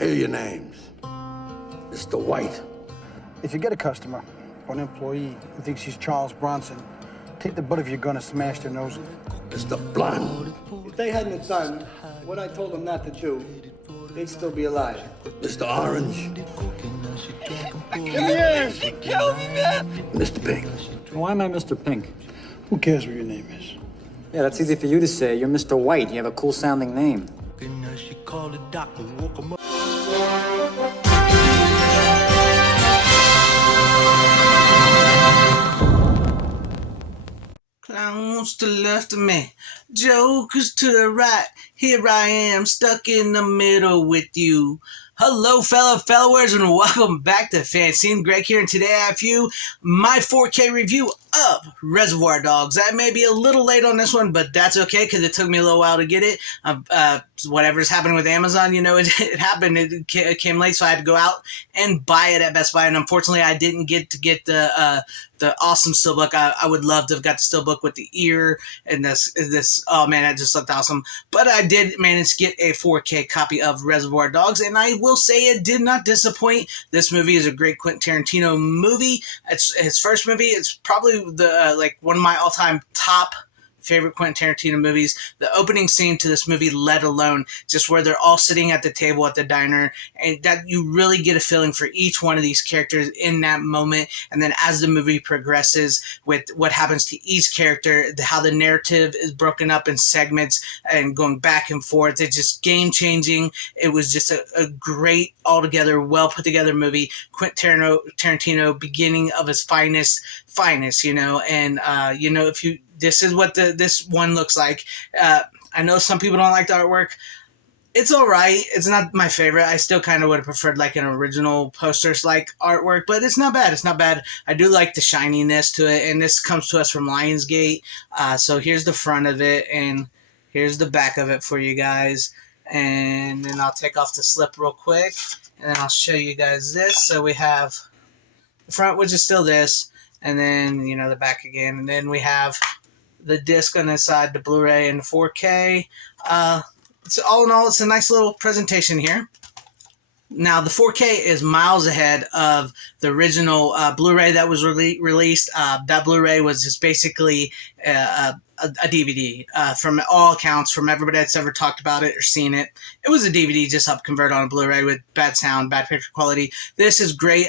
Here are your names. Mr. White. If you get a customer or an employee who thinks he's Charles Bronson, take the butt of your gun and smash their nose in. Mr. Blonde. If they hadn't have done what I told them not to do, they'd still be alive. Mr. Orange. Yeah, she killed me, man! Mr. Pink. Why am I Mr. Pink? Who cares what your name is? Yeah, that's easy for you to say. You're Mr. White. You have a cool-sounding name. Clowns to the left of me, jokers to the right. Here I am, stuck in the middle with you. Hello, fellow followers, and welcome back to FanZcene. Greg here, and today I have for you my 4K review of Reservoir Dogs. I may be a little late on this one, but that's okay because it took me a little while to get it. Whatever's happening with Amazon, you know, it happened. It came late, so I had to go out and buy it at Best Buy, and unfortunately, I didn't get the awesome steelbook. I would love to have got the steelbook with the ear and this. Oh man, that just looked awesome. But I did manage to get a 4K copy of Reservoir Dogs, and I will say it did not disappoint. This movie is a great Quentin Tarantino movie. It's his first movie. It's probably the one of my all-time top favorite Quentin Tarantino movies. The opening scene to this movie, let alone just where they're all sitting at the table at the diner, and that you really get a feeling for each one of these characters in that moment. And then as the movie progresses with what happens to each character, how the narrative is broken up in segments and going back and forth, it's just game changing. It was just a great, altogether well put together movie. Quentin Tarantino, beginning of his finest, you know. And you know, if you this is what this one looks like. I know some people don't like the artwork. It's all right. It's not my favorite. I still kind of would have preferred like an original posters like artwork, but it's not bad. It's not bad. I do like the shininess to it, and this comes to us from Lionsgate. So here's the front of it, and here's the back of it for you guys. And then I'll take off the slip real quick, and then I'll show you guys this. So we have the front, which is still this, and then, you know, the back again, and then we have the disc on the side, the Blu-ray and the 4K. It's all in all, it's a nice little presentation here. Now, the 4K is miles ahead of the original Blu-ray that was released. That Blu-ray was just basically a DVD. From all accounts, from everybody that's ever talked about it or seen it, it was a DVD just up converted on a Blu-ray with bad sound, bad picture quality. This is great.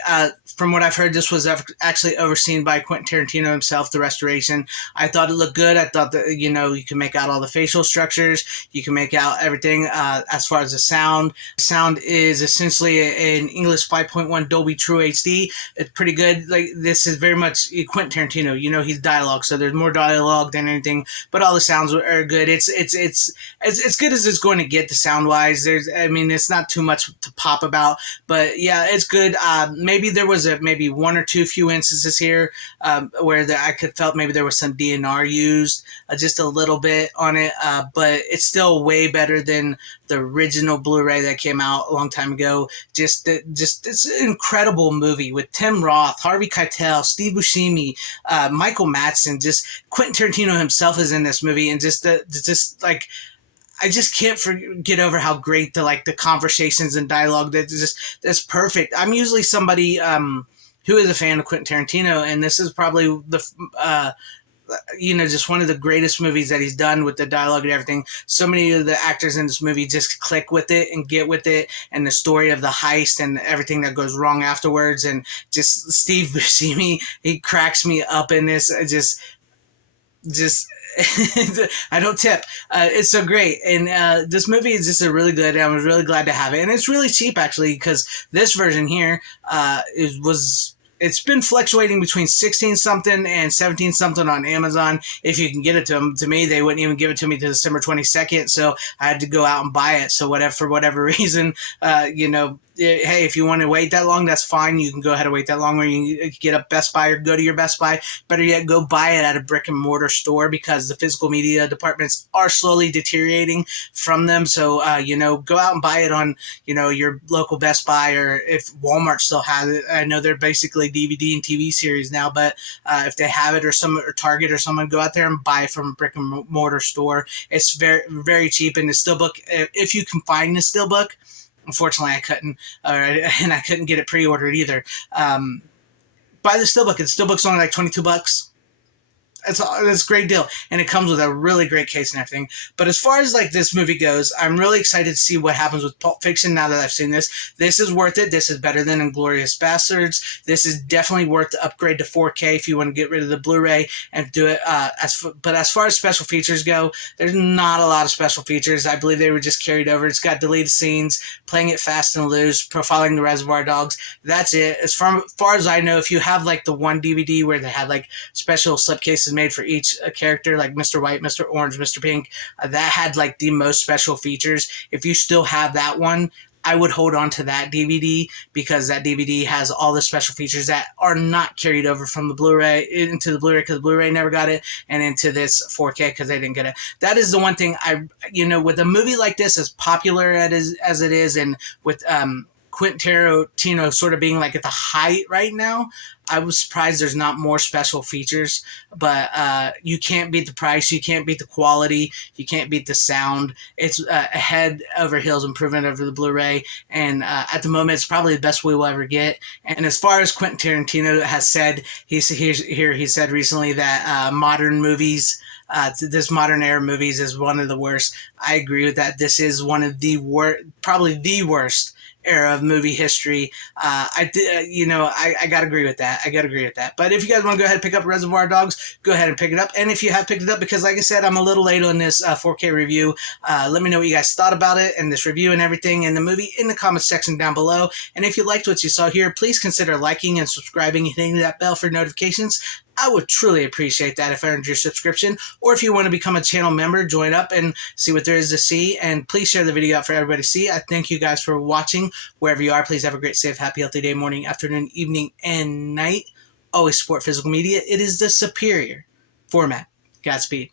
From what I've heard, this was actually overseen by Quentin Tarantino himself, the restoration. I thought it looked good. I thought that, you know, you can make out all the facial structures. You can make out everything as far as the sound. The sound is essentially an English 5.1 Dolby True HD. It's pretty good. Like, this is very much Quentin Tarantino. You know, he's dialogue, so there's more dialogue than anything, but all the sounds are good. It's as good as it's going to get, the sound wise. I mean, it's not too much to pop about, but yeah, it's good. Maybe there was maybe one or two few instances here where I could felt maybe there was some DNR used just a little bit on it, but it's still way better than the original Blu-ray that came out a long time ago. Just it's an incredible movie with Tim Roth, Harvey Keitel, Steve Buscemi, Michael Madsen. Just Quentin Tarantino himself is in this movie, and just like, I just can't get over how great the conversations and dialogue that's perfect. I'm usually somebody who is a fan of Quentin Tarantino, and this is probably the you know, just one of the greatest movies that he's done with the dialogue and everything. So many of the actors in this movie just click with it and get with it, and the story of the heist and everything that goes wrong afterwards. And just Steve Buscemi, he cracks me up in this. Just I don't tip. It's so great, and this movie is just a really good. I was really glad to have it, and it's really cheap actually, because this version here it's been fluctuating between 16 something and 17 something on Amazon if you can get it to them. To me, they wouldn't even give it to me to December 22nd, so I had to go out and buy it. So for whatever reason, you know, hey, if you want to wait that long, that's fine. You can go ahead and wait that long, or you can get a Best Buy or go to your Best Buy. Better yet, go buy it at a brick and mortar store, because the physical media departments are slowly deteriorating from them. So, you know, go out and buy it on, you know, your local Best Buy, or if Walmart still has it. I know they're basically DVD and TV series now, but if they have it, or Target or someone, go out there and buy it from a brick and mortar store. It's very, very cheap. And the steelbook, if you can find the steelbook, unfortunately, I couldn't, and I couldn't get it pre-ordered either. Buy the Steelbook. The Steelbook's only like $22. It's a great deal, and it comes with a really great case and everything. But as far as like this movie goes, I'm really excited to see what happens with Pulp Fiction now that I've seen this. This is worth it. This is better than Inglourious Bastards. This is definitely worth the upgrade to 4K if you want to get rid of the Blu-ray and do it. But as far as special features go, there's not a lot of special features. I believe they were just carried over. It's got deleted scenes, playing it fast and loose, profiling the Reservoir Dogs. That's it. As far as I know, if you have like the one DVD where they had like special slipcases made for each character, like Mr. White, Mr. Orange, Mr. Pink, that had like the most special features. If you still have that one, I would hold on to that DVD because that DVD has all the special features that are not carried over from the Blu-ray into the Blu-ray because the Blu-ray never got it, and into this 4K because they didn't get it. That is the one thing with a movie like this, as popular as it is, and with Quentin Tarantino sort of being like at the height right now, I was surprised there's not more special features. But you can't beat the price, you can't beat the quality, you can't beat the sound. It's head over heels improvement over the Blu-ray, and at the moment it's probably the best we will ever get. And as far as Quentin Tarantino has said, he said recently that modern movies, this modern era movies is one of the worst. I agree with that. This is one of the probably the worst era of movie history. I gotta agree with that. But if you guys want to go ahead and pick up Reservoir Dogs, go ahead and pick it up. And if you have picked it up, because like I said, I'm a little late on this 4K review, let me know what you guys thought about it and this review and everything in the movie in the comments section down below. And if you liked what you saw here, please consider liking and subscribing and hitting that bell for notifications. I would truly appreciate that if I earned your subscription. Or if you want to become a channel member, join up and see what there is to see. And please share the video out for everybody to see. I thank you guys for watching. Wherever you are, please have a great, safe, happy, healthy day, morning, afternoon, evening, and night. Always support physical media. It is the superior format. Godspeed.